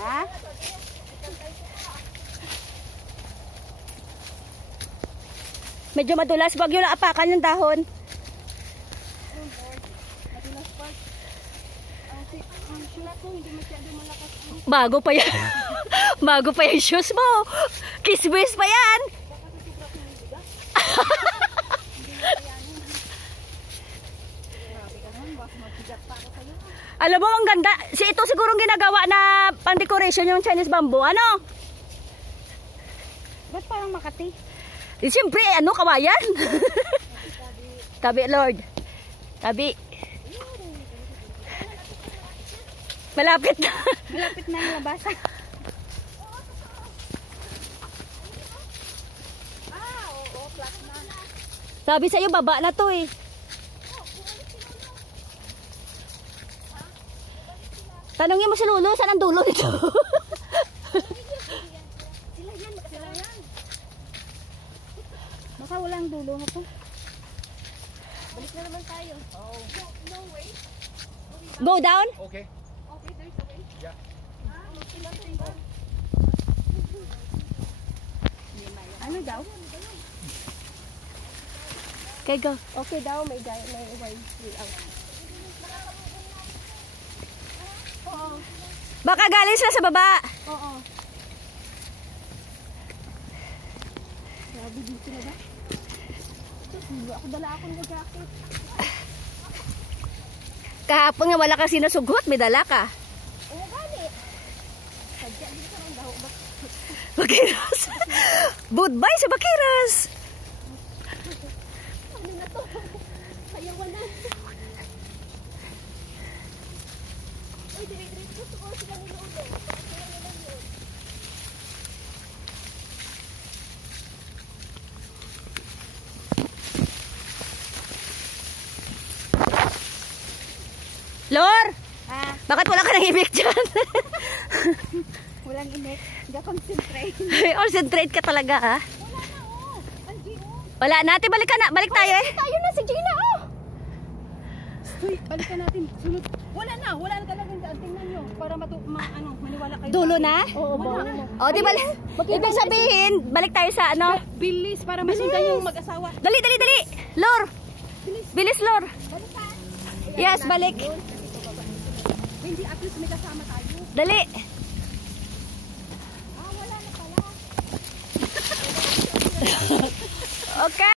Ha? Medyo madulas. Wag yun naapakan yung dahon. Madulas pa. Ang shoes ko hindi masyado malakas. Bago pa yan. Bago pa yung shoes mo. Kismis pa yan. Alam mo, ang ganda. Ito sigurong ginagawa na pang-decoration yung Chinese bamboo. Ano? Ba't parang Makati? Siyempre, ano, kawayan. Tabi, Lord. Tabi. Malapit na. Malapit na yung labasan. Oo, flat na. Sabi sa'yo, baba na to eh. Tanongin mo si Lulu, saan ang dulo nito? Sila yan. Baka walang dulo na to. Balik na naman tayo. Oh. No way. Go down? Okay. Okay, there's a way. Yeah. Ano daw? Okay, go. Okay daw, may way out. Oo. Baka galing sila sa baba. Oo. Grabe dito na ba? Ako dala akong jacket. Kahapon nga wala kang sinusugot, may dala ka. Oo, gani. Sadya dito ang daho ba? Bakiras. Goodbye sa Bakiras. Ano na to? Ayaw na. Uy, dire-dire gusto ko sila niluto. Lor, Ah, bakit wala ka nang ibig dyan? walang inek. Ga-concentrate. Concentrate ka talaga, ha? Wala na, oh. Angie, oh. Wala natin, balik ka na. Balik tayo eh. Tayo na si Gina, oh. Uy, balikan natin. Sunod. Wala na talagang daan. Tingnan nyo. Para maniwala kayo. Dulo sa akin. na? Oo, wala na. O, di balik. Ibig sabihin, balik tayo sa ano? Bilis, para masundan yung mag-asawa. Dali, dali, dali. Lor. Bilis, Lor. Balikan. Yes, balik. Hindi, at least may kasama tayo. Dali. Ah, wala na pala. Okay.